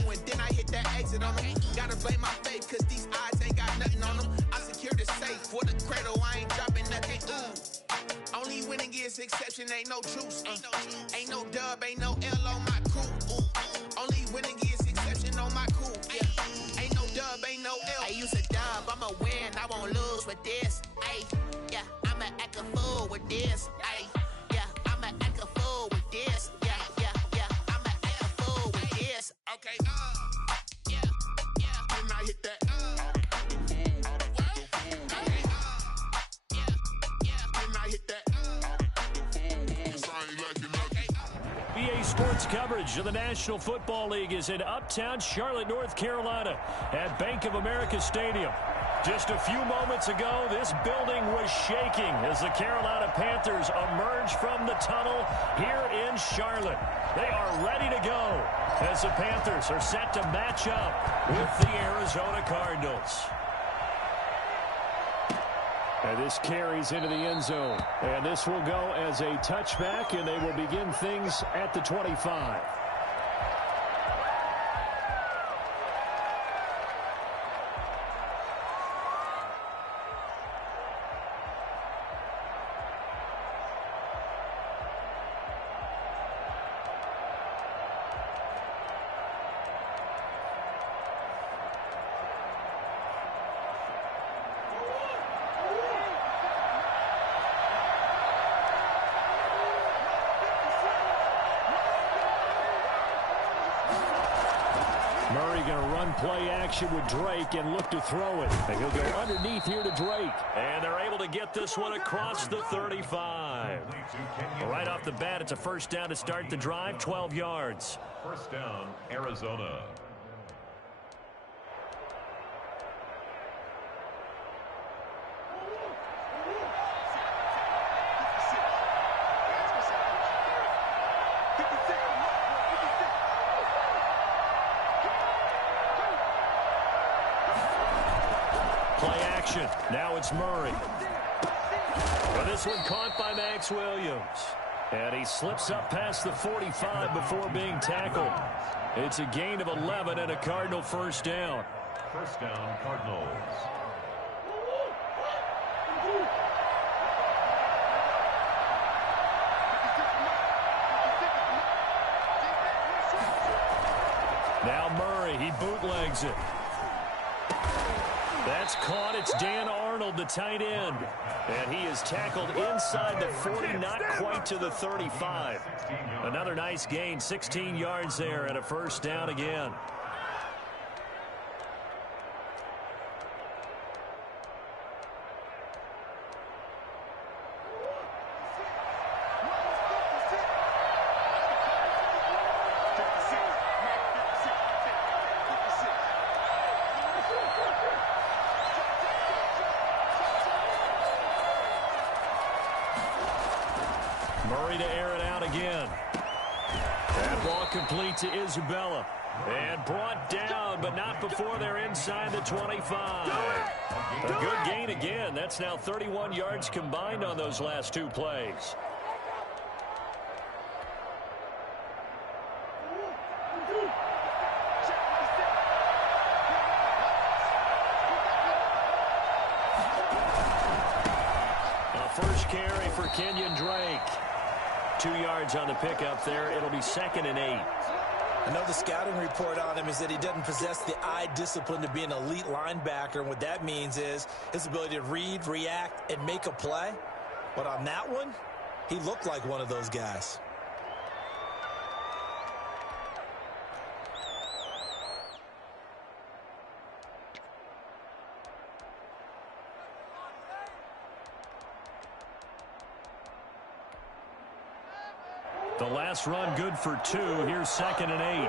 Ooh, and then I hit that exit on them. Gotta blame my faith, cause these odds ain't got nothing on them. I secured the safe for the cradle, I ain't dropping nothing. Ooh. Only winning is exception, ain't no truce. Ain't no dub, ain't no L on my crew. Only winning is exception on my crew. Yeah. Ain't no dub, ain't no L. I use a dub, I'ma win, I won't lose with this. Ay, yeah, I'ma act a fool with this. Ay, yeah, I'ma act a fool with this. Yeah, yeah, yeah, I'ma act a fool with this. Okay, yeah, yeah. Then I hit that. BA Sports coverage of the National Football League is in uptown Charlotte, North Carolina at Bank of America Stadium. Just a few moments ago, this building was shaking as the Carolina Panthers emerge from the tunnel here in Charlotte. They are ready to go as the Panthers are set to match up with the Arizona Cardinals. And this carries into the end zone. And this will go as a touchback, and they will begin things at the 25. Murray going to run play action with Drake and look to throw it. And he'll go underneath here to Drake. And they're able to get this one across the 35. Right off the bat, it's a first down to start the drive, 12 yards. First down, Arizona. Now it's Murray. Well, this one caught by Max Williams. And he slips up past the 45 before being tackled. It's a gain of 11 and a Cardinal first down. First down, Cardinals. Now Murray, he bootlegs it. That's caught. It's Dan Arnold, the tight end. And he is tackled inside the 40, not quite to the 35. Another nice gain, 16 yards there and a first down again. Murray to air it out again. That ball complete to Isabella. And brought down, but not before they're inside the 25. A good gain again. That's now 31 yards combined on those last two plays. A first carry for Kenyon Drake. 2 yards on the pickup there. It'll be 2nd and 8. I know the scouting report on him is that he doesn't possess the eye discipline to be an elite linebacker. And what that means is his ability to read, react, and make a play. But on that one, he looked like one of those guys. The last run good for 2. Here's 2nd and 8.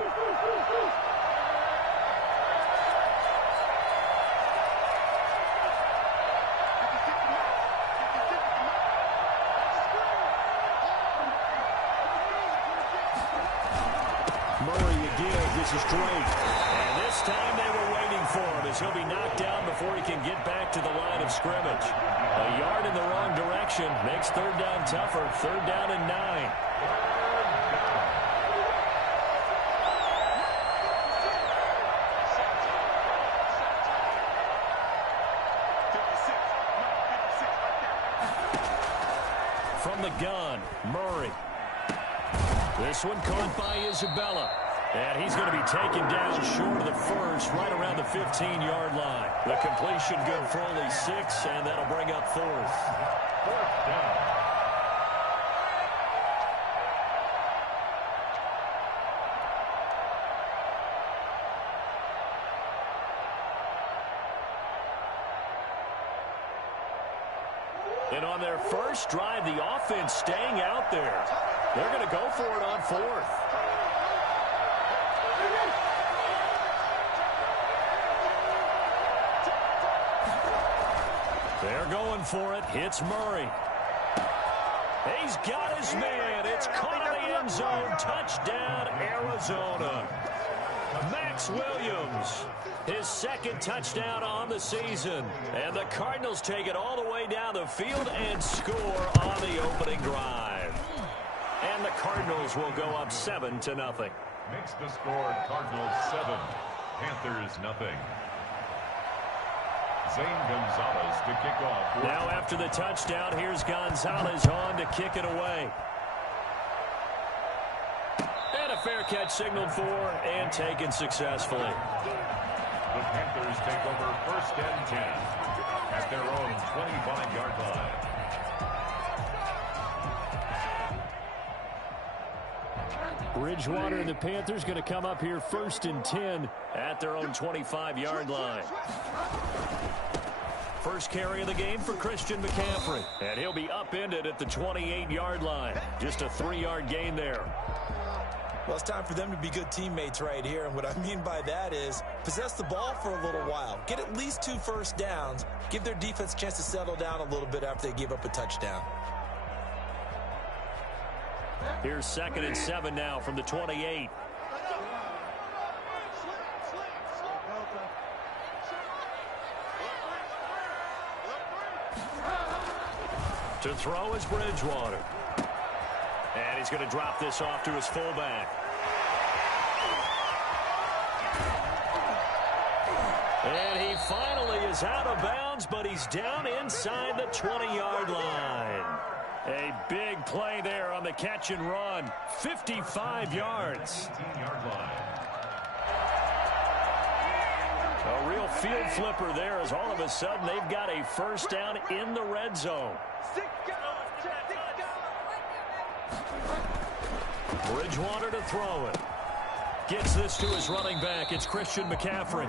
Murray again. This is Drake. And this time they were waiting for him as he'll be knocked down before he can get back to the line of scrimmage. A yard in the wrong direction makes third down tougher. Third down and 9. From the gun, Murray. This one caught by Isabella. And he's going to be taken down short of the first, right around the 15-yard line. The completion good for only 6, and that'll bring up 4th. Fourth down. And on their first drive, the offense staying out there. They're going to go for it on 4th. They're going for it. Hits Murray. He's got his man. It's caught in the end zone. Touchdown, Arizona. Max Williams, his second touchdown on the season. And the Cardinals take it all the way down the field and score on the opening drive. And the Cardinals will go up 7-0. Makes the score Cardinals 7, Panthers nothing. Zane Gonzalez to kick off. Now after the touchdown, here's Gonzalez on to kick it away. And a fair catch signaled for and taken successfully. The Panthers take over 1st and 10 at their own 25-yard line. Bridgewater and the Panthers going to come up here 1st and 10 at their own 25-yard line. First carry of the game for Christian McCaffrey. And he'll be upended at the 28-yard line. Just a 3-yard gain there. Well, it's time for them to be good teammates right here. And what I mean by that is possess the ball for a little while. Get at least 2 first downs. Give their defense a chance to settle down a little bit after they give up a touchdown. Here's 2nd and 7 now from the 28. To throw is Bridgewater. And he's going to drop this off to his fullback. And he finally is out of bounds, but he's down inside the 20-yard line. A big play there on the catch and run. 55 yards. 18-yard line. A real field flipper there as all of a sudden they've got a first down in the red zone. Bridgewater to throw it. Gets this to his running back. It's Christian McCaffrey.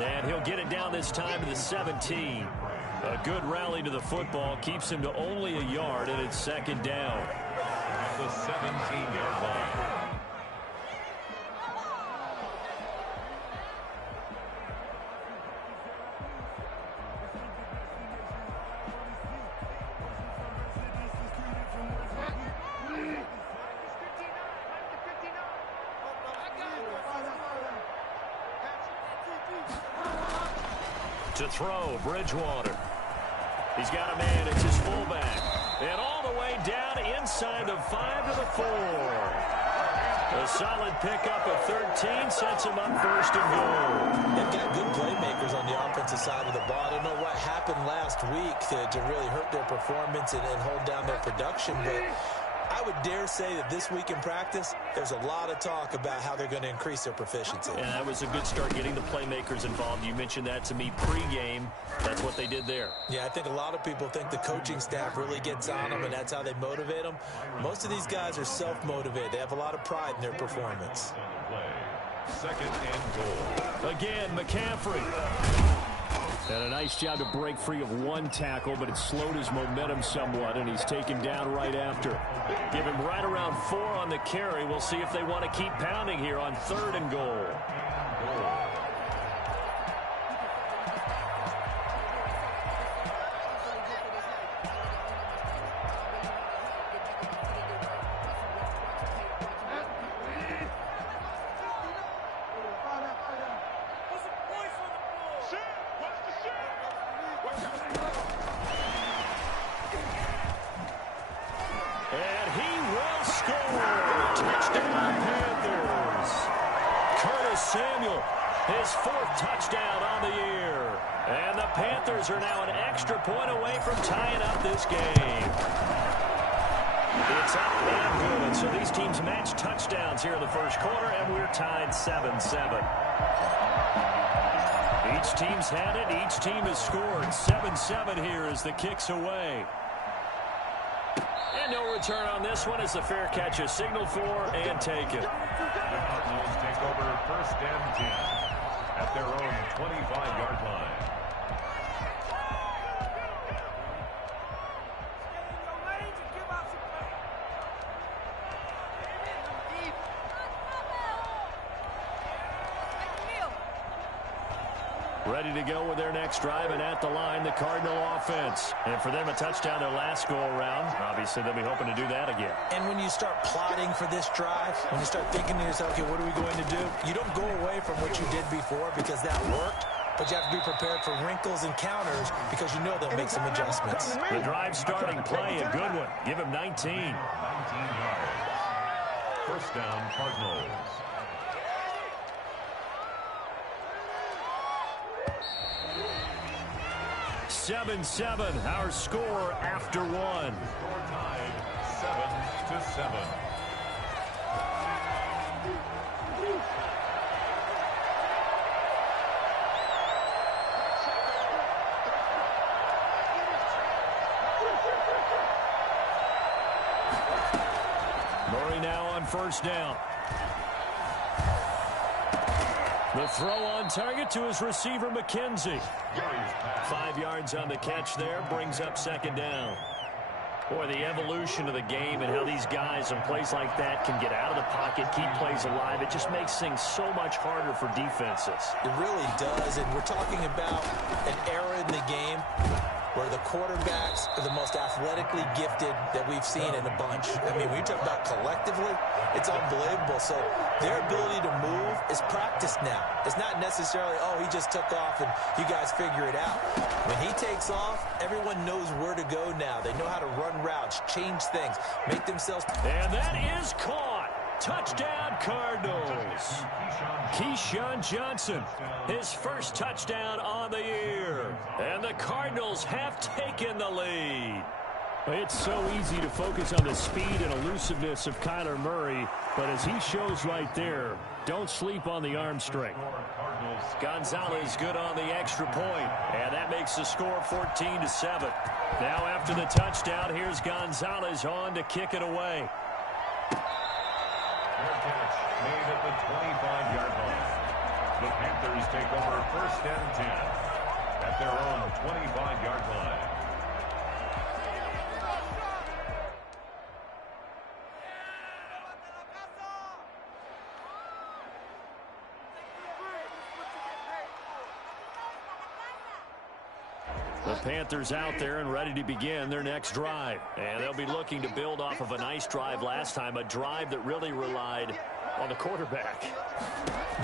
And he'll get it down this time to the 17. A good rally to the football. Keeps him to only a yard, and it's 2nd down. At the 17-yard line. To throw, Bridgewater. He's got a man. It's his fullback. And all the way down inside the 5 to the 4. A solid pickup of 13 sets him up 1st and goal. They've got good playmakers on the offensive side of the ball. I don't know what happened last week to really hurt their performance and hold down their production, but I would dare say that this week in practice, there's a lot of talk about how they're going to increase their proficiency. And that was a good start getting the playmakers involved. You mentioned that to me pregame. That's what they did there. Yeah, I think a lot of people think the coaching staff really gets on them, and that's how they motivate them. Most of these guys are self-motivated. They have a lot of pride in their performance. 2nd and goal. Again, McCaffrey. And a nice job to break free of 1 tackle, but it slowed his momentum somewhat, and he's taken down right after. Give him right around 4 on the carry. We'll see if they want to keep pounding here on 3rd and goal. And he will score. Touchdown, Panthers. Curtis Samuel, his 4th touchdown on the year. And the Panthers are now an extra point away from tying up this game. It's up and good. So these teams match touchdowns here in the first quarter, and we're tied 7-7. Each team's had it. Each team has scored. 7-7 here as the kick's away. And no return on this one as the fair catch is signaled for and taken. The Cardinals take over first and 10 at their own 25-yard line. Ready to go with their next drive, and at the line, the Cardinal offense. And for them, a touchdown their last go-around. Obviously, they'll be hoping to do that again. And when you start plotting for this drive, when you start thinking to yourself, okay, what are we going to do? You don't go away from what you did before because that worked, but you have to be prepared for wrinkles and counters because you know they'll make some adjustments. The drive starting play, a good one. Give him 19. 19 yards. First down, Cardinals. 7-7, our score after one. Score tied 7-7. Murray now on first down. The throw on target to his receiver, McKenzie. 5 yards on the catch there, brings up second down. Boy, the evolution of the game and how these guys in plays like that can get out of the pocket, keep plays alive, it just makes things so much harder for defenses. It really does, and we're talking about an era in the game where the quarterbacks are the most athletically gifted that we've seen in a bunch. I mean, when you talk about collectively, it's unbelievable. So their ability to move is practiced now. It's not necessarily, oh, he just took off and you guys figure it out. When he takes off, everyone knows where to go now. They know how to run routes, change things, make themselves. And that is caught. Touchdown, Cardinals. Keyshawn Johnson, his first touchdown on the year. And the Cardinals have taken the lead. It's so easy to focus on the speed and elusiveness of Kyler Murray, but as he shows right there, don't sleep on the arm strength. Gonzalez good on the extra point, and that makes the score 14-7. Now after the touchdown, here's Gonzalez on to kick it away. Fair catch made at the 25-yard line. The Panthers take over first and 10 at their own 25-yard line. The Panthers out there and ready to begin their next drive. And they'll be looking to build off of a nice drive last time, a drive that really relied on the quarterback.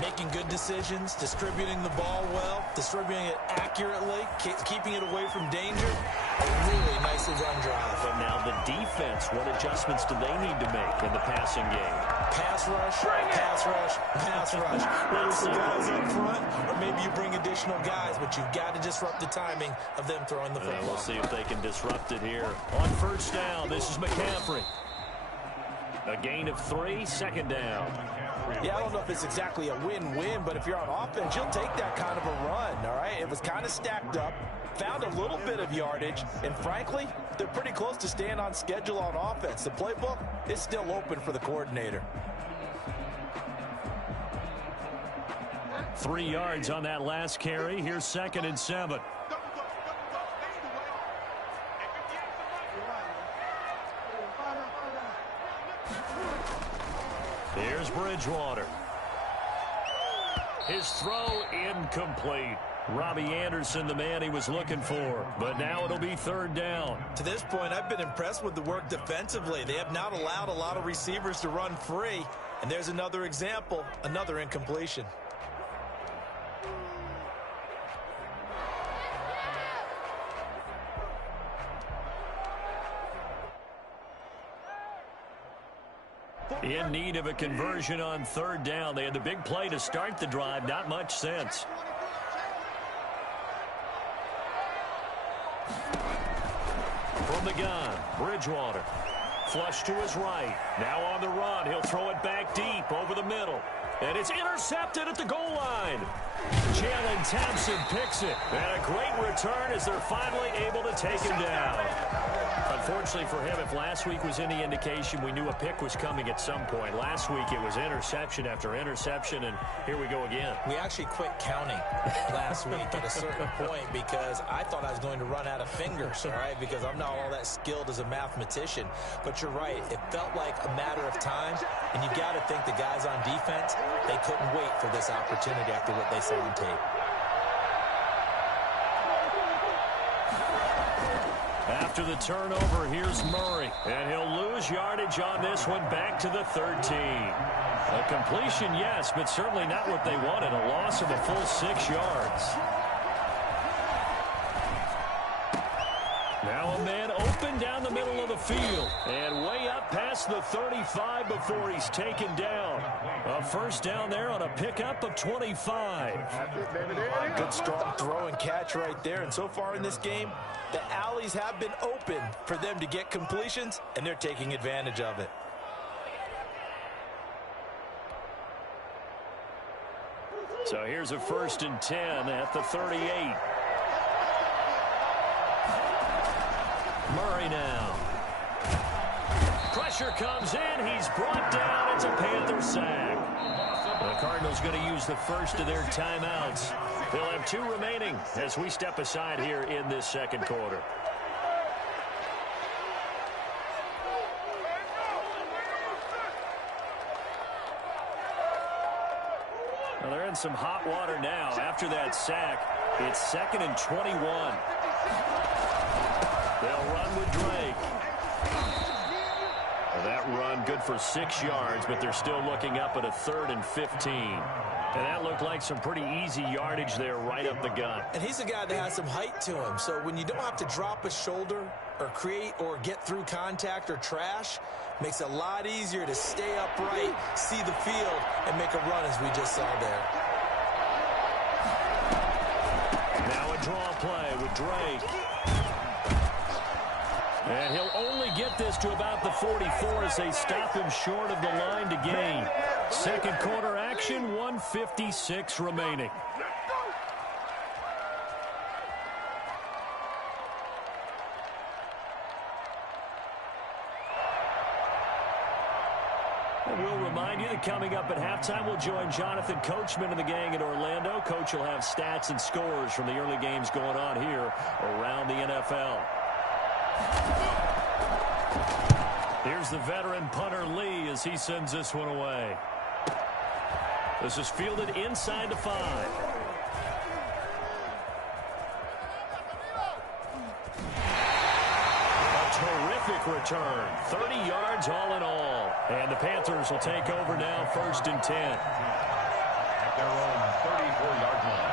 Making good decisions, distributing the ball well, distributing it accurately, keeping it away from danger. A really nicely run drive. But now the defense, what adjustments do they need to make in the passing game? Pass rush, pass rush, pass rush. Whether it's the guys up front or maybe you bring additional guys, but you've got to disrupt the timing of them throwing the football. We'll see if they can disrupt it here. On first down, this is McCaffrey. A gain of 3, second down. Yeah, I don't know if it's exactly a win-win, but if you're on offense, you'll take that kind of a run, all right? It was kind of stacked up, found a little bit of yardage, and frankly, they're pretty close to staying on schedule on offense. The playbook is still open for the coordinator. 3 yards on that last carry. Here's 2nd and 7. Here's Bridgewater. His throw incomplete. Robbie Anderson, the man he was looking for. But now it'll be 3rd down. To this point, I've been impressed with the work defensively. They have not allowed a lot of receivers to run free. And there's another example, another incompletion. In need of a conversion on 3rd down. They had the big play to start the drive. Not much sense. From the gun, Bridgewater. Flush to his right. Now on the run. He'll throw it back deep over the middle. And it's intercepted at the goal line. Jalen Thompson picks it. And a great return as they're finally able to take him down. Unfortunately for him, if last week was any indication, we knew a pick was coming at some point. Last week it was interception after interception, and here we go again. We actually quit counting last week at a certain point because I thought I was going to run out of fingers, all right, because I'm not all that skilled as a mathematician. But you're right. It felt like a matter of time, and you got to think the guys on defense, they couldn't wait for this opportunity after what they saw on tape. After the turnover, here's Murray, and he'll lose yardage on this one back to the 13. A completion, yes, but certainly not what they wanted, a loss of a full 6 yards. Now a man open down the middle of the field, and way up past the 35 before he's taken down. A first down there on a pickup of 25. Good strong throw and catch right there, and so far in this game, the alleys have been open for them to get completions, and they're taking advantage of it. So here's a 1st and 10 at the 38. Murray now. Pressure comes in. He's brought down. It's a Panther sack. The Cardinals going to use the first of their timeouts. They'll have 2 remaining as we step aside here in this second quarter. Well, they're in some hot water now. After that sack, it's 2nd and 21. They'll run with Drake. Well, that run good for 6 yards, but they're still looking up at a 3rd and 15. And that looked like some pretty easy yardage there right up the gut. And he's a guy that has some height to him. So when you don't have to drop a shoulder or create or get through contact or trash, makes it a lot easier to stay upright, see the field, and make a run as we just saw there. Now a draw play with Drake. And he'll only get this to about the 44 as they stop him short of the line to gain. Second quarter action, 1:56 remaining. And we'll remind you that coming up at halftime, we'll join Jonathan Coachman and the gang in Orlando. Coach will have stats and scores from the early games going on here around the NFL. Here's the veteran punter Lee as he sends this one away. This is fielded inside the 5. A terrific return. 30 yards all in all. And the Panthers will take over now, 1st and 10. At their own 34-yard line.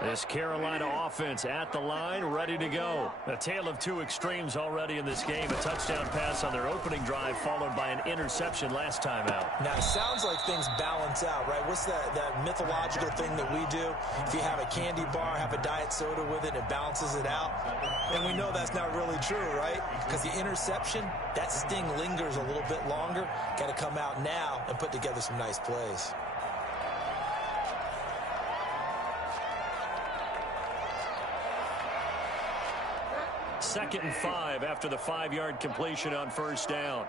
This Carolina offense at the line, ready to go. A tale of 2 extremes already in this game. A touchdown pass on their opening drive, followed by an interception last time out. Now, it sounds like things balance out, right? What's that mythological thing that we do? If you have a candy bar, have a diet soda with it, it balances it out. And we know that's not really true, right? Because the interception, that sting lingers a little bit longer. Got to come out now and put together some nice plays. Second and 5 after the 5-yard completion on first down.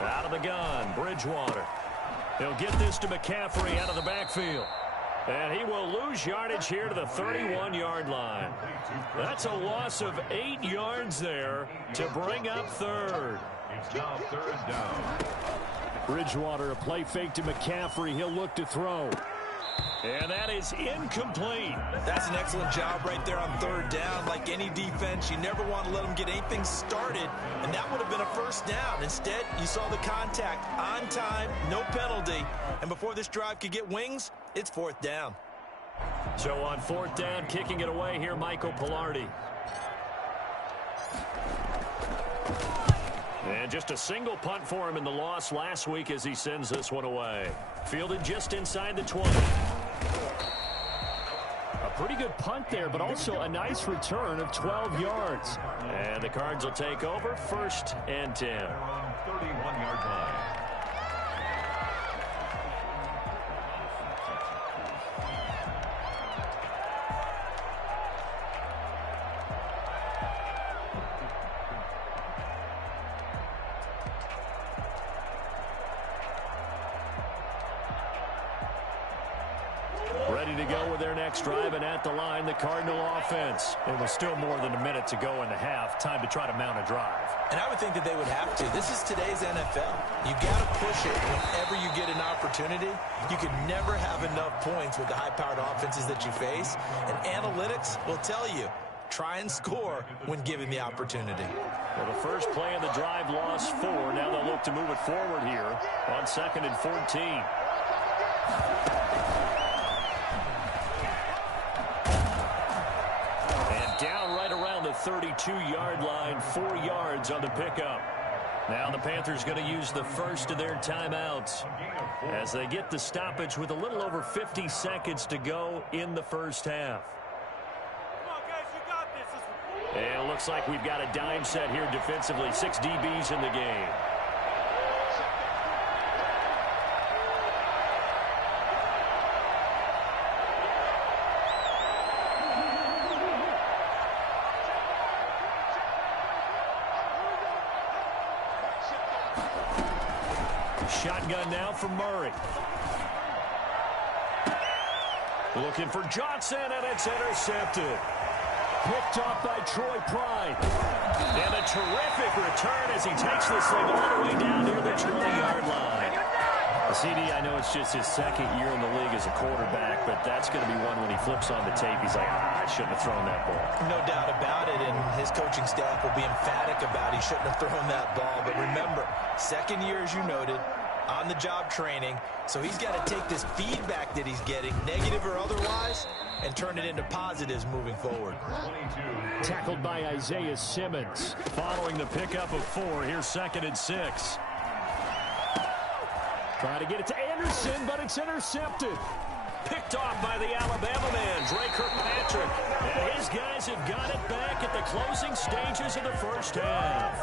Out of the gun, Bridgewater. He'll get this to McCaffrey out of the backfield. And he will lose yardage here to the 31-yard line. That's a loss of 8 yards there to bring up 3rd. It's now 3rd down. Bridgewater, a play fake to McCaffrey. He'll look to throw. And that is incomplete. That's an excellent job right there on 3rd down. Like any defense, you never want to let them get anything started, and that would have been a first down. Instead, you saw the contact on time, no penalty, and before this drive could get wings, it's 4th down. So on 4th down, kicking it away here, Michael Pilardi. And just a single punt for him in the loss last week as he sends this one away. Fielded just inside the 20. A pretty good punt there, but also a nice return of 12 yards. And the Cards will take over 1st and 10. 31-yard line. Ready to go with their next drive, and at the line, the Cardinal offense. It was still more than a minute to go in the half. Time to try to mount a drive. And I would think that they would have to. This is today's NFL. You got to push it whenever you get an opportunity. You can never have enough points with the high-powered offenses that you face. And analytics will tell you, try and score when given the opportunity. Well, the first play of the drive lost 4. Now they'll look to move it forward here on 2nd and 14. Down right around the 32-yard line, 4 yards on the pickup. Now the Panthers going to use the first of their timeouts as they get the stoppage with a little over 50 seconds to go in the first half. Come on, guys, you got this. And it looks like we've got a dime set here defensively. 6 DBs in the game. Shotgun now from Murray. Looking for Johnson, and it's intercepted. Picked off by Troy Pride. And a terrific return as he takes this thing all the way down near the 20-yard line. CD, I know it's just his 2nd year in the league as a quarterback, but that's going to be one when he flips on the tape. He's like, I shouldn't have thrown that ball. No doubt about it, and his coaching staff will be emphatic about he shouldn't have thrown that ball. But remember, 2nd year, as you noted, on-the-job training, so he's got to take this feedback that he's getting, negative or otherwise, and turn it into positives moving forward. Tackled by Isaiah Simmons. Following the pickup of 4, here's 2nd and 6. Trying to get it to Anderson, but it's intercepted. Picked off by the Alabama man, Dre Kirkpatrick. And his guys have got it back at the closing stages of the first half.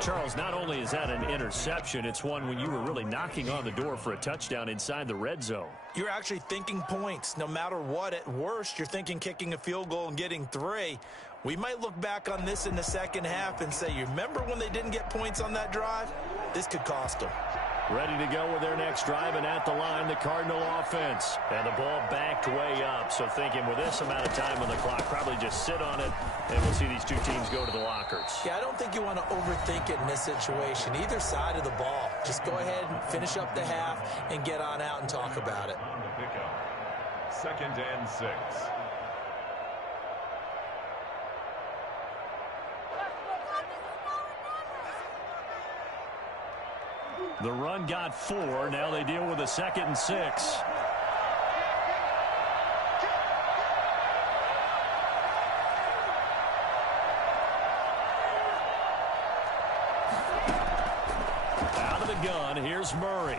Charles, not only is that an interception, it's one when you were really knocking on the door for a touchdown inside the red zone. You're actually thinking points. No matter what, at worst, you're thinking kicking a field goal and getting 3. We might look back on this in the second half and say, you remember when they didn't get points on that drive? This could cost them. Ready to go with their next drive, and at the line, the Cardinal offense. And the ball backed way up, so thinking with this amount of time on the clock, probably just sit on it, and we'll see these two teams go to the lockers. Yeah, I don't think you want to overthink it in this situation. Either side of the ball. Just go ahead and finish up the half and get on out and talk about it. On the pickup, 2nd and 6. The run got 4. Now they deal with a 2nd and 6. Out of the gun, here's Murray.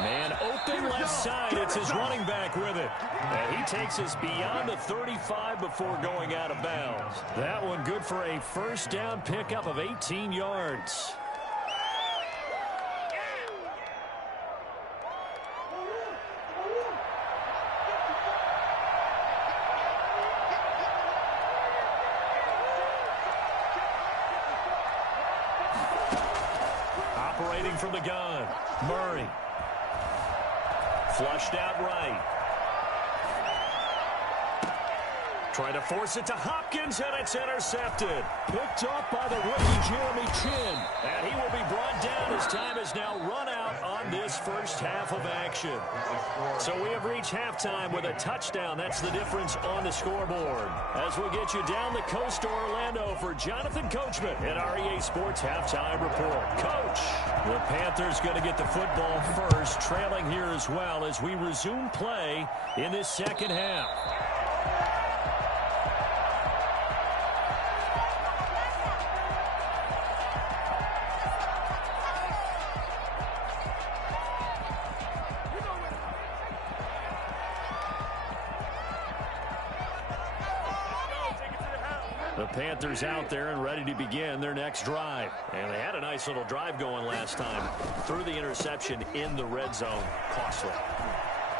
Man open left side. It's his running back with it. And he takes us beyond the 35 before going out of bounds. That one good for a first down pickup of 18 yards. Operating from the gun, Murray. Flushed out right. Trying to force it to Hopkins, and it's intercepted. Picked off by the rookie Jeremy Chin. And he will be brought down as time has now run out on this first half of action. So we have reached halftime with a touchdown. That's the difference on the scoreboard. As we'll get you down the coast to Orlando for Jonathan Coachman at our EA Sports Halftime Report. Coach, the Panthers going to get the football first, trailing here as well as we resume play in this second half. The Panthers out there and ready to begin their next drive. And they had a nice little drive going last time. Threw the interception in the red zone. Costly.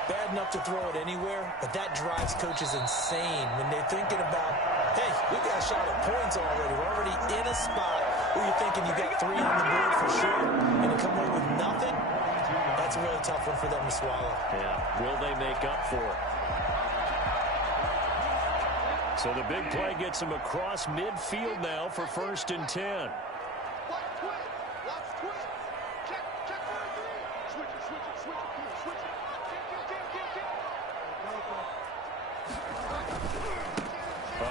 Bad enough to throw it anywhere, but that drives coaches insane when they're thinking about, hey, we got a shot at points already. We're already in a spot where you're thinking you got 3 on the board for sure, and to come away with nothing, that's a really tough one for them to swallow. Yeah, will they make up for it? So the big play gets them across midfield now for 1st and 10.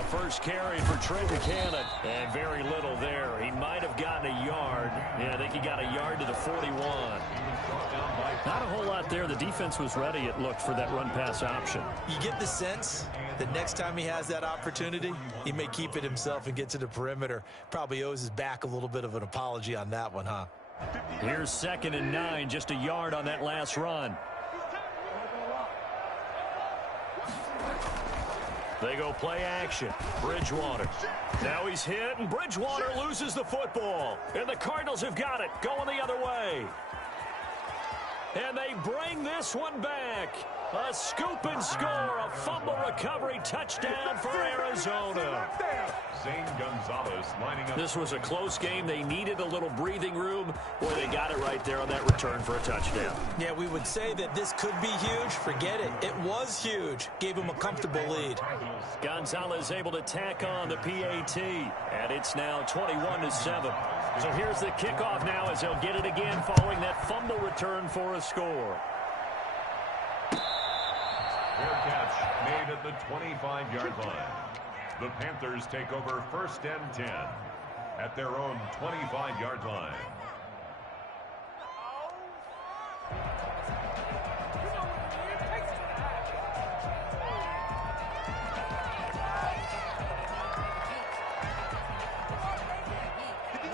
First carry for Trey Buchanan, and very little there. He might have gotten a yard. Yeah, I think he got a yard to the 41. Not a whole lot there. The defense was ready, it looked, for that run-pass option. You get the sense that next time he has that opportunity, he may keep it himself and get to the perimeter. Probably owes his back a little bit of an apology on that one, huh? Here's 2nd and 9, just a yard on that last run. They go play action. Bridgewater. Now he's hit, and Bridgewater loses the football. And the Cardinals have got it, going the other way. And they bring this one back. A scoop and score, a fumble recovery touchdown for Arizona. Zane Gonzalez lining up. This was a close game. They needed a little breathing room. Boy, they got it right there on that return for a touchdown. Yeah, we would say that this could be huge. Forget it. It was huge. Gave him a comfortable lead. Gonzalez able to tack on the PAT. And it's now 21-7. So here's the kickoff now as they'll get it again following that fumble return for a score. Fair catch made at the 25-yard line. The Panthers take over 1st and 10 at their own 25-yard line.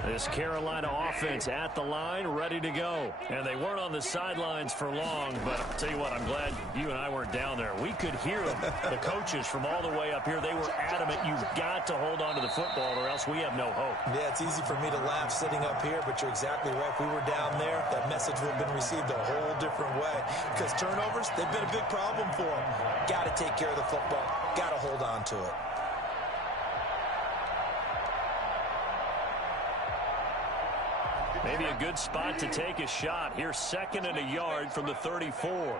This Carolina offense at the line, ready to go. And they weren't on the sidelines for long, but I'll tell you what, I'm glad you and I weren't down there. We could hear them, the coaches from all the way up here. They were adamant, you've got to hold on to the football or else we have no hope. Yeah, it's easy for me to laugh sitting up here, but you're exactly right. If we were down there, that message would have been received a whole different way. Because turnovers, they've been a big problem for them. Got to take care of the football. Got to hold on to it. Maybe a good spot to take a shot. Here's 2nd and a yard from the 34.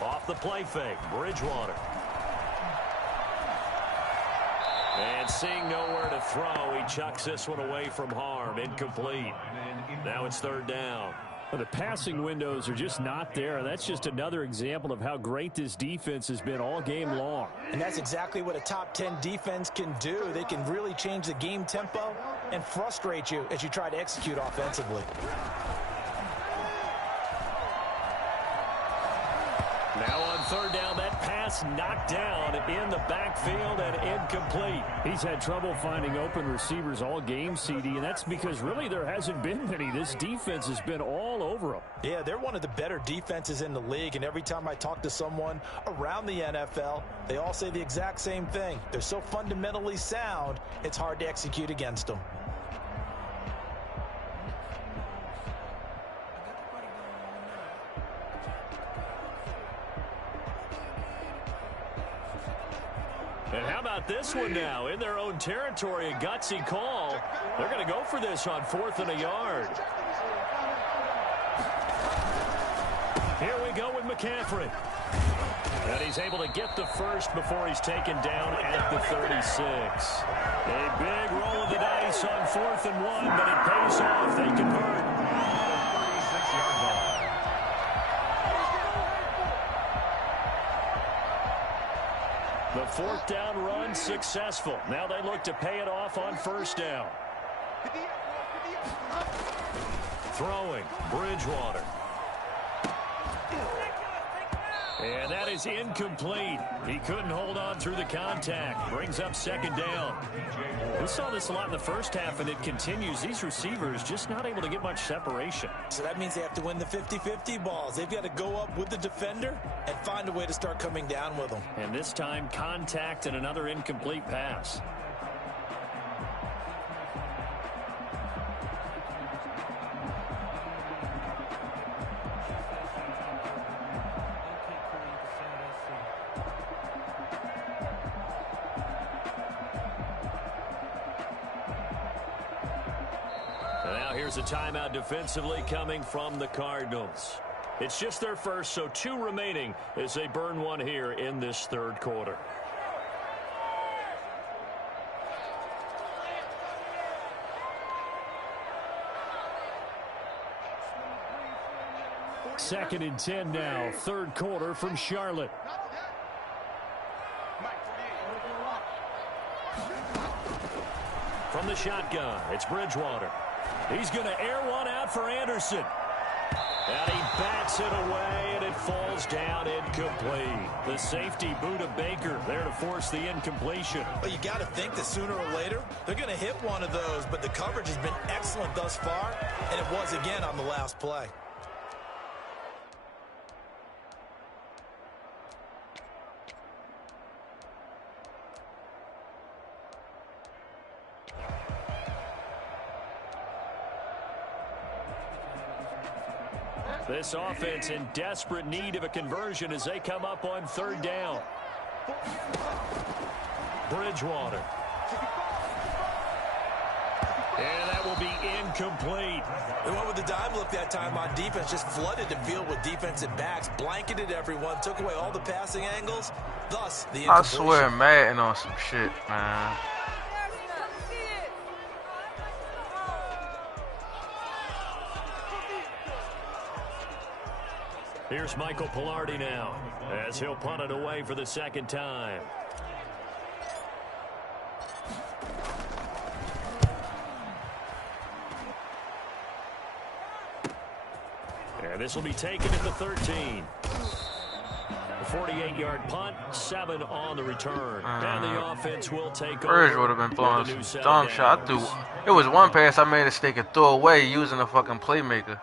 Off the play fake, Bridgewater. And seeing nowhere to throw, he chucks this one away from harm. Incomplete. Now it's 3rd down. Well, the passing windows are just not there. That's just another example of how great this defense has been all game long. And that's exactly what a top 10 defense can do. They can really change the game tempo and frustrate you as you try to execute offensively. Now on 3rd down, that pass knocked down in the backfield and incomplete. He's had trouble finding open receivers all game, CD, and that's because really there hasn't been many. This defense has been all over them. Yeah, they're one of the better defenses in the league, and every time I talk to someone around the NFL, they all say the exact same thing. They're so fundamentally sound, it's hard to execute against them. And how about this one now? In their own territory, a gutsy call. They're going to go for this on 4th and a yard. Here we go with McCaffrey. And he's able to get the first before he's taken down at the 36. A big roll of the dice on 4th and 1, but it pays off. They convert. 36-yard line. The 4th down run successful. Now they look to pay it off on 1st down. Throwing, Bridgewater. And that that is incomplete. He couldn't hold on through the contact. Brings up second down. We saw this a lot in the first half, and it continues. These receivers just not able to get much separation. So that means they have to win the 50-50 balls. They've got to go up with the defender and find a way to start coming down with them. And this time, contact and another incomplete pass. Here's a timeout defensively coming from the Cardinals. It's just their first, so 2 remaining as they burn one here in this third quarter. Second and 10 now, third quarter from Charlotte. From the shotgun, it's Bridgewater. He's going to air one out for Anderson. And he bats it away, and it falls down incomplete. The safety, Buda Baker, there to force the incompletion. But you got to think that sooner or later, they're going to hit one of those. But the coverage has been excellent thus far, and it was again on the last play. This offense in desperate need of a conversion as they come up on third down. Bridgewater. And that will be incomplete. They went with the dime look that time on defense, just flooded the field with defensive backs, blanketed everyone, took away all the passing angles, thus the incompletion. I swear Madden on some shit, man. Here's Michael Pilardi now as he'll punt it away for the second time. And this will be taken at the 13. A 48-yard punt, 7 on the return. And the offense will take Burge over. would have been blowing some dumb shot. It was one pass I made a mistake and threw away using a fucking playmaker.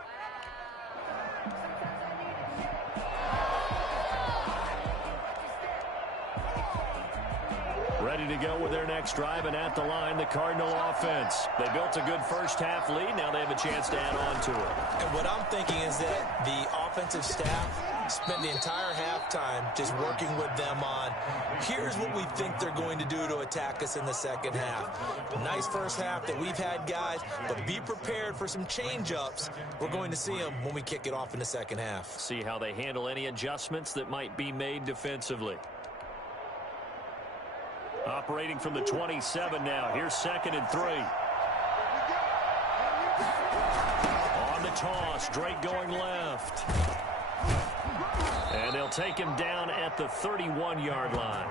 Ready to go with their next drive, and at the line, the Cardinal offense. They built a good first half lead. Now they have a chance to add on to it. And what I'm thinking is that the offensive staff spent the entire halftime just working with them on, here's what we think they're going to do to attack us in the second half. Nice first half that we've had, guys, but be prepared for some change-ups. We're going to see them when we kick it off in the second half. See how they handle any adjustments that might be made defensively. Operating from the 27 now. Here's 2nd and 3. On the toss, Drake going left. And they'll take him down at the 31-yard line.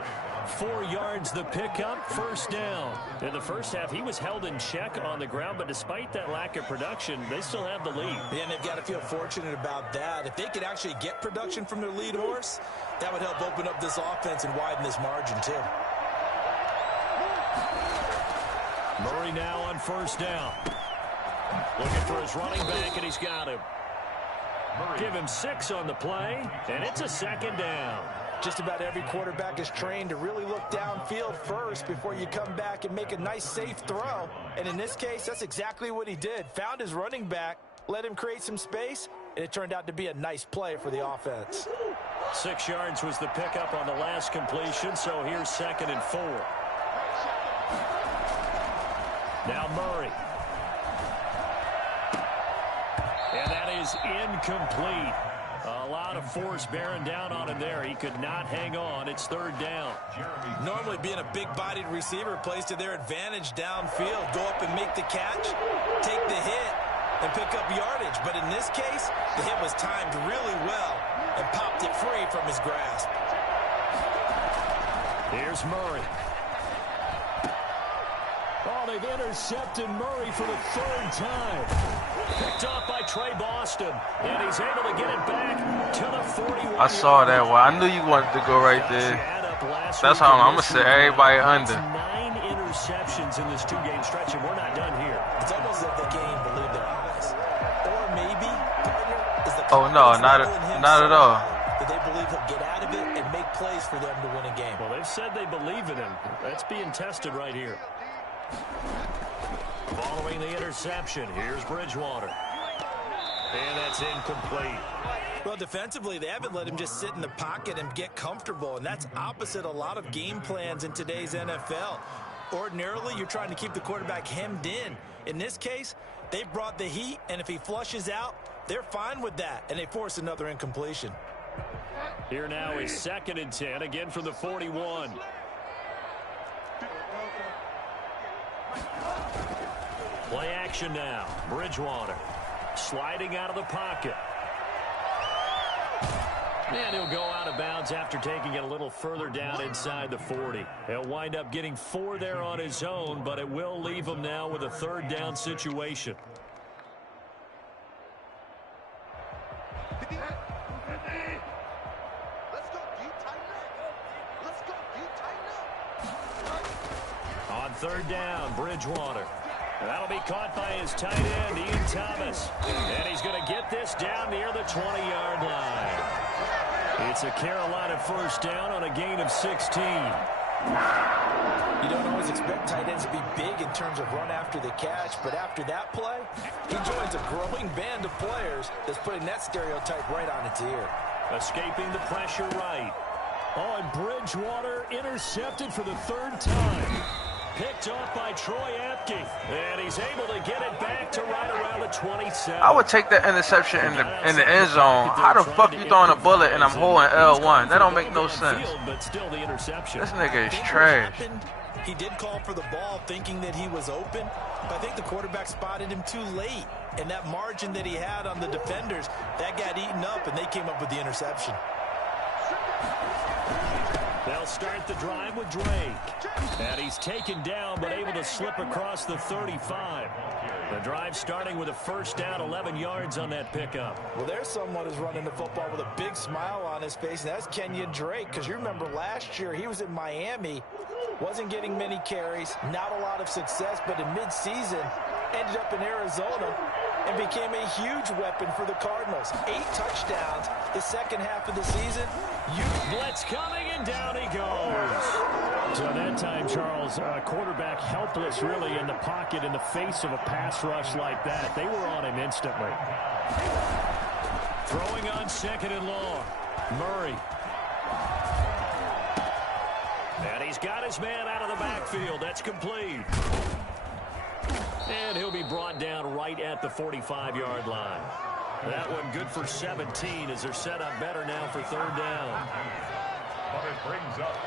4 yards the pickup, first down. In the first half, he was held in check on the ground, but despite that lack of production, they still have the lead. Yeah, and they've got to feel fortunate about that. If they could actually get production from their lead horse, that would help open up this offense and widen this margin, too. Murray now on first down. Looking for his running back, and he's got him. Give him 6 on the play, and it's a second down. Just about every quarterback is trained to really look downfield first before you come back and make a nice, safe throw. And in this case, that's exactly what he did. Found his running back, let him create some space, and it turned out to be a nice play for the offense. 6 yards was the pickup on the last completion, so here's 2nd and 4. Now Murray. And that is incomplete. A lot of force bearing down on him there. He could not hang on. It's 3rd down. Normally being a big-bodied receiver plays to their advantage downfield. Go up and make the catch, take the hit, and pick up yardage. But in this case, the hit was timed really well and popped it free from his grasp. Here's Murray. Oh, they've intercepted Murray for the 3rd time. Picked off by Trey Boston, and he's able to get it back to the 41. I saw that one. I knew you wanted to go right there. That's how I'm going to say everybody under. 9 interceptions in this 2-game stretch, and we're not done here. It's almost like they can't believe their eyes. Or maybe, partner, is the Oh, no, not at all. That they believe he'll get out of it and make plays for them to win a game. Well, they've said they believe in him. That's being tested right here. Following the interception, here's Bridgewater. And that's incomplete. Well, defensively, they haven't let him just sit in the pocket and get comfortable, and that's opposite a lot of game plans in today's NFL. Ordinarily, you're trying to keep the quarterback hemmed in. In this case, they brought the heat, and if he flushes out, they're fine with that, and they force another incompletion. Here now is 2nd and 10, again from the 41. Play action now. Bridgewater sliding out of the pocket. And he'll go out of bounds after taking it a little further down inside the 40. He'll wind up getting 4 there on his own, but it will leave him now with a 3rd down situation. On 3rd down, Bridgewater. That'll be caught by his tight end, Ian Thomas. And he's going to get this down near the 20-yard line. It's a Carolina 1st down on a gain of 16. You don't always expect tight ends to be big in terms of run after the catch, but after that play, he joins a growing band of players that's putting that stereotype right on its ear. Escaping the pressure right. Oh, and Bridgewater intercepted for the 3rd time. Picked off by Troy Apke. And he's able to get it back to right around the 27. I would take that interception in the end zone. How the fuck you throwing a bullet and I'm holding L1? That don't make no sense. But still the interception. This nigga is trash. He did call for the ball thinking that he was open, but I think the quarterback spotted him too late. And that margin that he had on the defenders, that got eaten up, and they came up with the interception. They'll start the drive with Drake. And he's taken down, but able to slip across the 35. The drive starting with a 1st down, 11 yards on that pickup. Well, there's someone who's running the football with a big smile on his face, and that's Kenyon Drake. Because you remember last year, he was in Miami, wasn't getting many carries, not a lot of success, but in midseason, ended up in Arizona and became a huge weapon for the Cardinals. 8 touchdowns the second half of the season. Blitz coming, and down he goes. So that time, Charles, quarterback helpless really in the pocket in the face of a pass rush like that. They were on him instantly. Throwing on 2nd and long. Murray. And he's got his man out of the backfield. That's complete. And he'll be brought down right at the 45-yard line. That one good for 17 as they're set up better now for 3rd down. But it brings up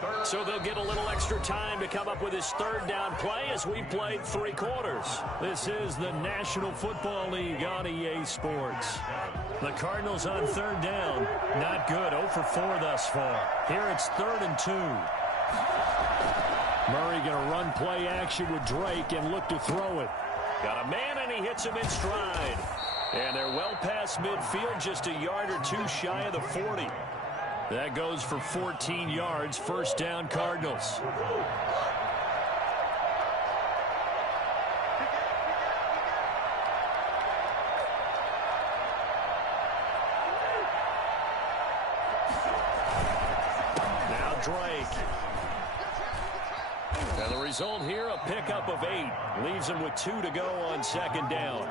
3rd. So they'll get a little extra time to come up with his 3rd down play as we played 3 quarters. This is the National Football League on EA Sports. The Cardinals on 3rd down. Not good. 0 for 4 thus far. Here it's 3rd and 2. Murray going to run play action with Drake and look to throw it. Got a man, and he hits him in stride. And they're well past midfield, just a yard or 2 shy of the 40. That goes for 14 yards, 1st down Cardinals. Now Drake. And the result here, a pickup of 8. Leaves him with 2 to go on 2nd down.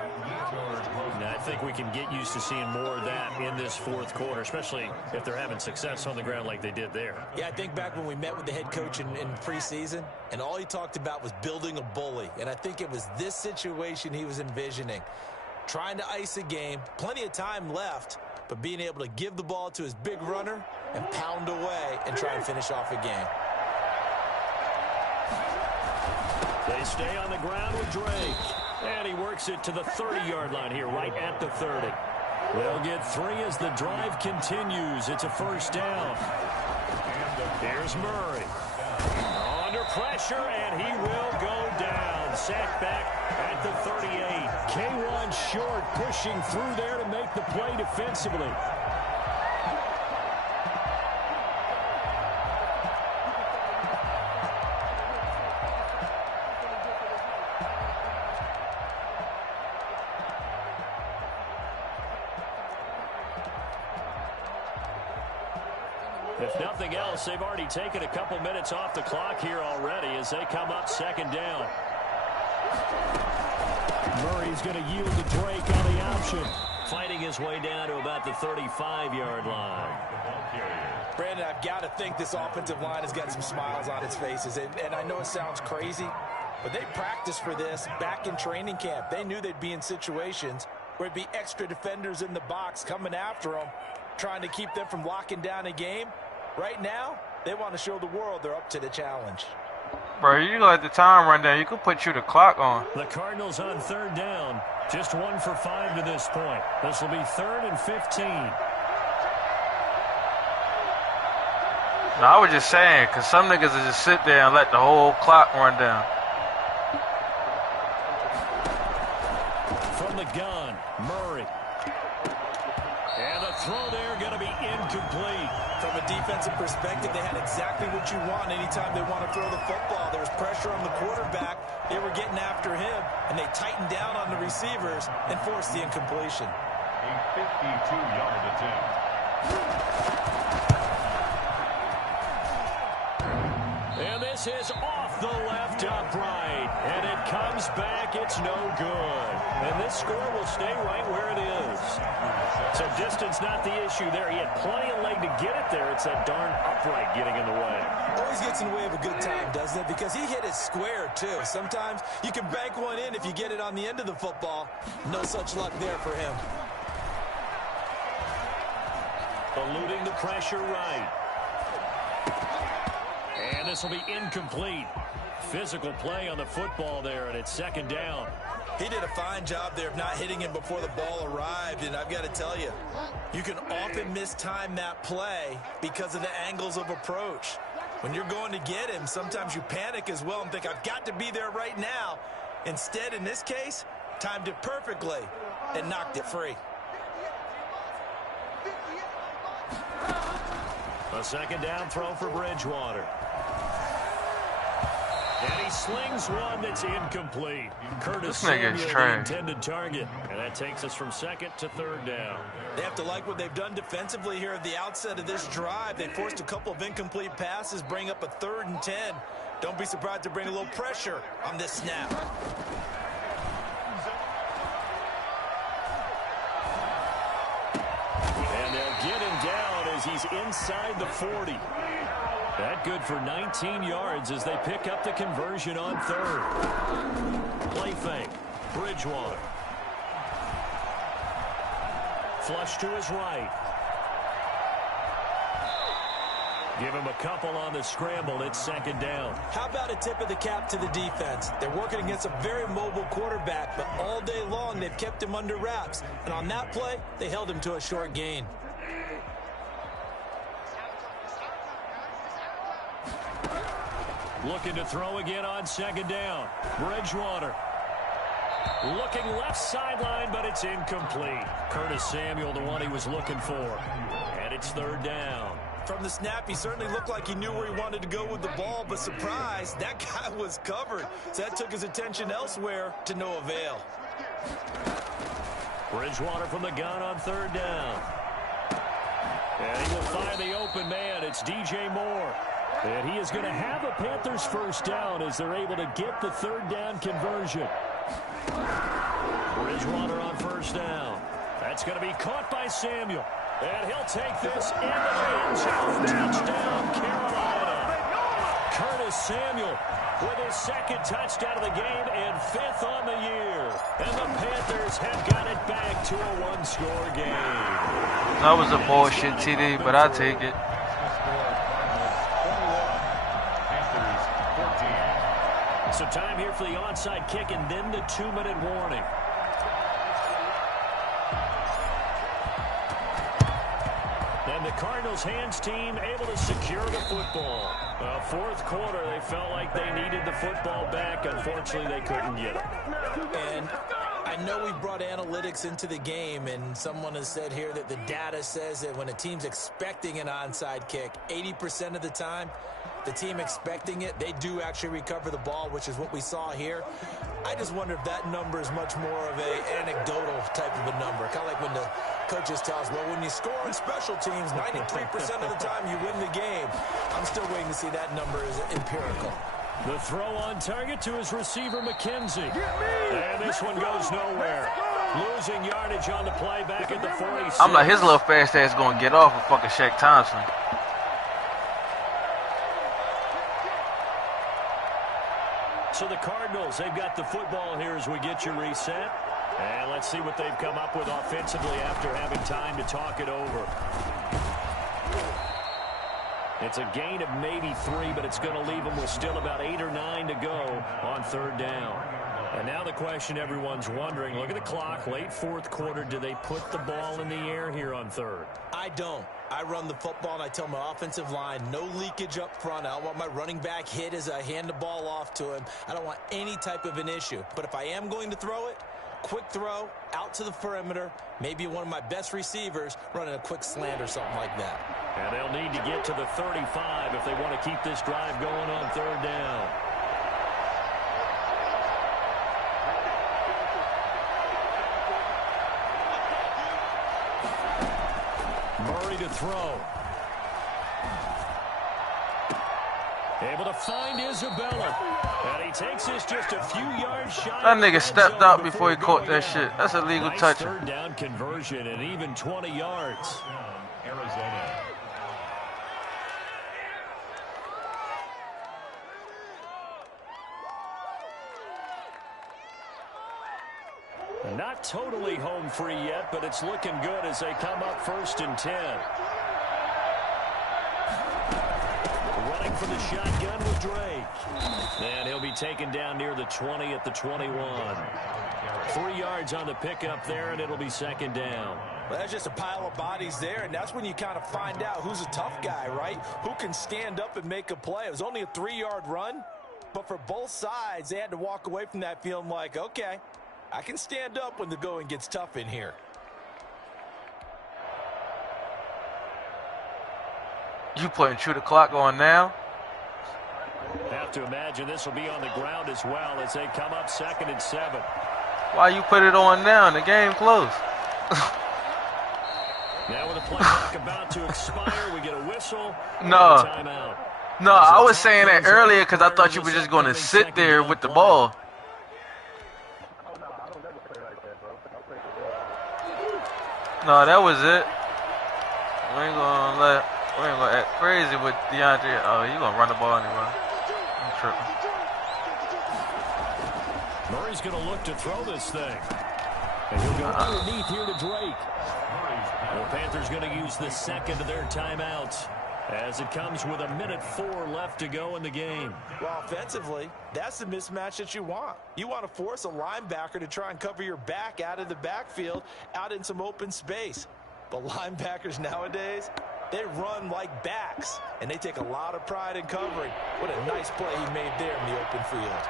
Now, I think we can get used to seeing more of that in this 4th quarter, especially if they're having success on the ground like they did there. Yeah, I think back when we met with the head coach in preseason, and all he talked about was building a bully. And I think it was this situation he was envisioning. Trying to ice a game, plenty of time left, but being able to give the ball to his big runner and pound away and try and finish off a game. They stay on the ground with Drake. And he works it to the 30-yard line here, right at the 30. They'll get 3 as the drive continues. It's a 1st down. Here's Murray. Under pressure, and he will go down. sacked back at the 38. K1 Short pushing through there to make the play defensively. If nothing else, they've already taken a couple minutes off the clock here already as they come up second down. Murray's going to yield to Drake on the option. Fighting his way down to about the 35-yard line. Brandon, I've got to think this offensive line has got some smiles on its faces. And I know it sounds crazy, but they practiced for this back in training camp. They knew they'd be in situations where it'd be extra defenders in the box coming after them, trying to keep them from locking down a game. Right now, they want to show the world they're up to the challenge. Bro, you let the time run down. You could put you the clock on. The Cardinals on third down. Just 1 for 5 to this point. This will be 3rd and 15. No, I was just saying, because some niggas will just sit there and let the whole clock run down. From the gun, Murray. And the throw there going to be incomplete. From a defensive perspective, they had exactly what you want anytime they want to throw the football. There was pressure on the quarterback. They were getting after him, and they tightened down on the receivers and forced the incompletion. A 52-yard attempt. And this is off the left upright. And it comes back. It's no good. And this score will stay right where it is. So distance not the issue there. He had plenty of leg to get it there. It's that darn upright getting in the way. Always gets in the way of a good time, doesn't it? Because he hit it square, too. Sometimes you can bank one in if you get it on the end of the football. No such luck there for him. Eluding the pressure right. And this will be incomplete. Physical play on the football there, and it's second down. He did a fine job there of not hitting him before the ball arrived, and I've got to tell you, you can often mistime that play because of the angles of approach. When you're going to get him, sometimes you panic as well and think, I've got to be there right now. Instead, in this case, timed it perfectly and knocked it free. A second down throw for Bridgewater. And he slings one that's incomplete. Curtis Samuel, the intended target. And that takes us from second to third down. They have to like what they've done defensively here at the outset of this drive. They forced a couple of incomplete passes, bring up a 3rd and 10. Don't be surprised to bring a little pressure on this snap. And they'll get him down as he's inside the 40. That good for 19 yards as they pick up the conversion on 3rd. Play fake. Bridgewater. Flush to his right. Give him a couple on the scramble. It's second down. How about a tip of the cap to the defense? They're working against a very mobile quarterback, but all day long they've kept him under wraps. And on that play, they held him to a short gain. Looking to throw again on second down. Bridgewater. Looking left sideline, but it's incomplete. Curtis Samuel, the one he was looking for. And it's third down. From the snap, he certainly looked like he knew where he wanted to go with the ball, but surprise, that guy was covered. So that took his attention elsewhere to no avail. Bridgewater from the gun on third down. And he will find the open man. It's DJ Moore. And he is going to have a Panthers first down as they're able to get the third down conversion. Bridgewater on first down. That's going to be caught by Samuel. And he'll take this into the end zone. Touchdown, Carolina. Curtis Samuel with his second touchdown of the game and 5th on the year. And the Panthers have got it back to a one-score game. That was a bullshit TD, but I'll take it. So time here for the onside kick and then the 2-minute warning. And the Cardinals hands team able to secure the football. Fourth quarter, they felt like they needed the football back. Unfortunately, they couldn't get it. And I know we brought analytics into the game, and someone has said here that the data says that when a team's expecting an onside kick, 80% of the time, the team expecting it, they do actually recover the ball, which is what we saw here. I just wonder if that number is much more of an anecdotal type of a number. Kind of like when the coaches tell us, well, when you score on special teams, 93% of the time you win the game. I'm still waiting to see that number is empirical. The throw on target to his receiver, McKenzie. And this one goes nowhere. Losing yardage on the play back at the 46. I'm like, his little fast ass going to get off of fucking Shaq Thompson. So the Cardinals, they've got the football here as we get you reset. And let's see what they've come up with offensively after having time to talk it over. It's a gain of maybe 3, but it's going to leave them with still about 8 or 9 to go on third down. And now the question everyone's wondering, look at the clock, late fourth quarter, do they put the ball in the air here on third? I don't. I run the football, and I tell my offensive line, no leakage up front. I don't want my running back hit as I hand the ball off to him. I don't want any type of an issue. But if I am going to throw it, quick throw, out to the perimeter, maybe one of my best receivers running a quick slant or something like that. And they'll need to get to the 35 if they want to keep this drive going on third down. Murray to throw. Able to find Isabella. And he takes this just a few yards shy. That nigga stepped out before he caught that shit. That's a legal nice touch. Third down conversion and even 20 yards. Arizona. Not totally home free yet, but it's looking good as they come up 1st and 10. Running for the shotgun with Drake. And he'll be taken down near the 20 at the 21. 3 yards on the pickup there, and it'll be 2nd down. Well, that's just a pile of bodies there, and that's when you kind of find out who's a tough guy, right? Who can stand up and make a play. It was only a 3-yard run, but for both sides, they had to walk away from that feeling like, okay, I can stand up when the going gets tough in here. You putting through the clock on now? Have to imagine this will be on the ground as well as they come up 2nd and 7. Why you put it on now? The game close. Now with the play clock about to expire, we get a whistle. No. Timeout. No, I was saying that earlier because I thought you were just going to sit there with the ball. No, that was it. We ain't gonna act crazy with DeAndre. Oh, you gonna run the ball anyway. I'm tripping. Murray's gonna look to throw this thing. And he'll go underneath here to Drake. The Panthers gonna use the 2nd of their timeouts as it comes with 1:04 left to go in the game. Well, offensively, that's the mismatch that you want. You want to force a linebacker to try and cover your back out of the backfield, out in some open space. But linebackers nowadays, they run like backs, and they take a lot of pride in covering. What a nice play he made there in the open field.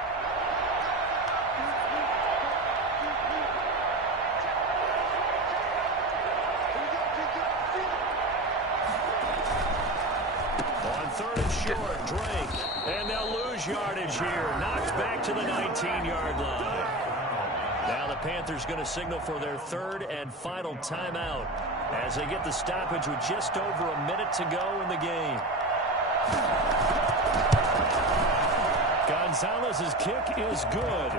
Short, Drake, and they'll lose yardage here. Knocked back to the 19-yard line. Now the Panthers going to signal for their 3rd and final timeout as they get the stoppage with just over a minute to go in the game. Gonzalez's kick is good.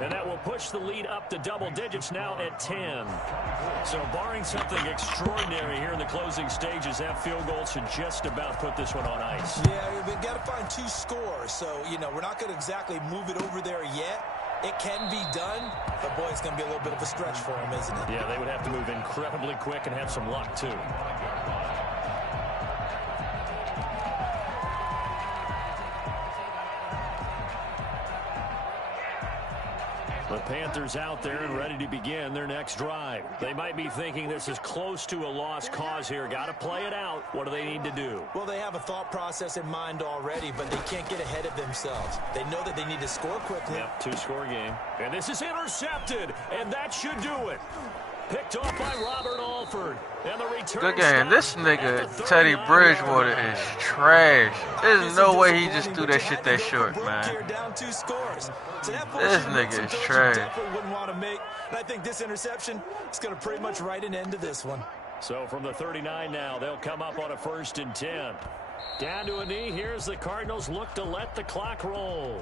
And that will push the lead up to double digits now at 10. So barring something extraordinary here in the closing stages, that field goal should just about put this one on ice. Yeah, we've got to find 2 scores. So, you know, we're not going to exactly move it over there yet. It can be done, but boy, it's going to be a little bit of a stretch for them, isn't it? Yeah, they would have to move incredibly quick and have some luck, too. The Panthers out there and ready to begin their next drive. They might be thinking this is close to a lost cause here. Got to play it out. What do they need to do? Well, they have a thought process in mind already, but they can't get ahead of themselves. They know that they need to score quickly. Yep, 2-score game. And this is intercepted, and that should do it. Picked off by Robert Alford. And the return. Good game. This nigga, Teddy Bridgewater, is trash. There's no way he just threw that shit that short, man. This nigga is trash. I think this interception is going to pretty much write an end to this one. So from the 39 now, they'll come up on a 1st and 10. Down to a knee. Here's the Cardinals look to let the clock roll.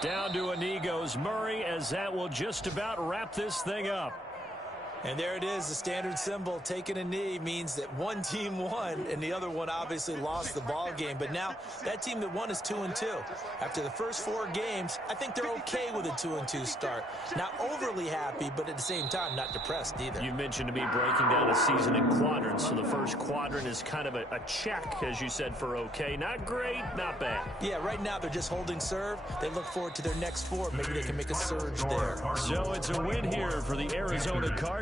Down to a knee goes Murray, as that will just about wrap this thing up. And there it is, the standard symbol. Taking a knee means that one team won, and the other one obviously lost the ball game. But now that team that won is 2-2. After the first 4 games, I think they're okay with a 2-2 start. Not overly happy, but at the same time, not depressed either. You mentioned to me breaking down a season in quadrants. So the first quadrant is kind of a check, as you said, for okay. Not great, not bad. Yeah, right now they're just holding serve. They look forward to their next 4. Maybe they can make a surge there. So it's a win here for the Arizona Cardinals.